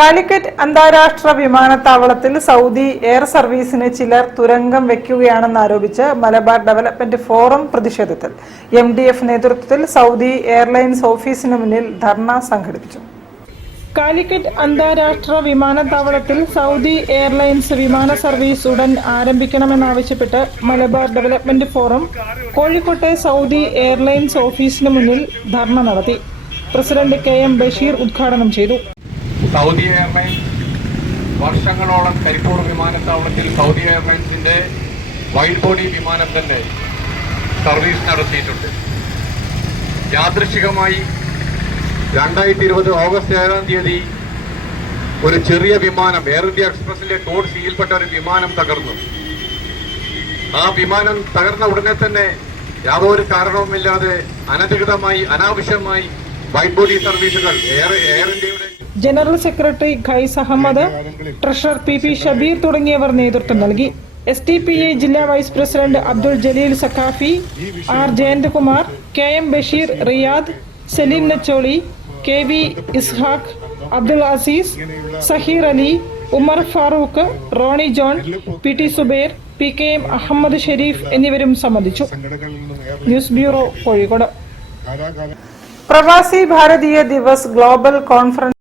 കാലിക്കറ്റ് അന്താരാഷ്ട്ര വിമാനത്താവളത്തിൽ Saudi air സർവീസിന് ചിലർ തുരങ്കം വെക്കുകയാണെന്നാരോപിച്ച് മലബാർ ഡെവലപ്മെന്റ് ഫോറം പ്രതിഷേധത്തിൽ MDF നേതൃത്വത്തിൽ സൗദി എയർലൈൻസ് ഓഫീസിന് മുന്നിൽ ധർണ സംഘടിപ്പിച്ചു. കാലിക്കറ്റ് അന്താരാഷ്ട്ര വിമാനത്താവളത്തിൽ സൗദി എയർലൈൻസ് വിമാന സർവീസ് ഉടൻ ആരംഭിക്കണമെന്നാവശ്യപ്പെട്ട് മലബാർ ഡെവലപ്മെന്റ് ഫോറം കോഴിക്കോട്ടെ സൗദി എയർലൈൻസ് ഓഫീസിന് മുന്നിൽ ധർണ നടത്തി. പ്രസിഡന്റ് KM ബഷീർ ഉദ്ഘാടനം ചെയ്തു. സൗദി എയർലൈൻസ് വർഷങ്ങളോളം കരിപ്പൂർ വിമാനത്താവളത്തിൽ സൗദി എയർലൈൻസിന്റെ വൈഡ് ബോഡി വിമാനം തന്നെ സർവീസ് നടത്തിയിട്ടുണ്ട്. യാദൃശ്ചികമായി 2020 ഓഗസ്റ്റ് 7-ാം തീയതി ഒരു ചെറിയ വിമാനം എയർ ഇന്ത്യ എക്സ്പ്രസിന്റെ കോഡ് സിയിൽപ്പെട്ട ഒരു വിമാനം തകർന്നു. ആ വിമാനം തകർന്ന ഉടനെ തന്നെ യാതൊരു കാരണവുമില്ലാതെ അനധികൃതമായി അനാവശ്യമായി വൈഡ് ബോഡി സർവീസുകൾ എയർ ഇന്ത്യയുടെ general secretary Khais Ahammed, treasurer PP Shabeer തുടങ്ങിയവർ നേതൃത്വം നൽകി. STPA ജില്ലാ vice president Abdul Jaleel Saqafi, R Jayanthakumar, KM Basheer, Riyad, Saleem Nacholi, KV Ishaq, Abdul Azeez, Zaheer Ali, Umar Farooq, Roni John, PT Subair, PKM Ahammed Shareef എന്നിവരും സംബന്ധിച്ചു. News bureau, Kozhikode. Pravasi Bharatiya Divas global conference